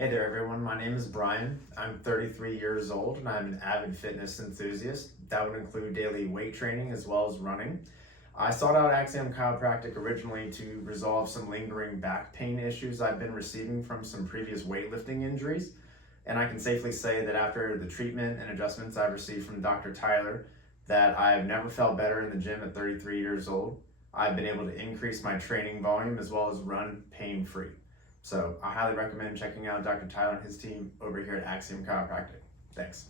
Hey there everyone, my name is Brian. I'm 33 years old and I'm an avid fitness enthusiast. That would include daily weight training as well as running. I sought out Axiom Chiropractic originally to resolve some lingering back pain issues I've been receiving from some previous weightlifting injuries. And I can safely say that after the treatment and adjustments I've received from Dr. Tyler, that I've never felt better in the gym at 33 years old. I've been able to increase my training volume as well as run pain-free. So I highly recommend checking out Dr. Tyler and his team over here at Axiom Chiropractic. Thanks.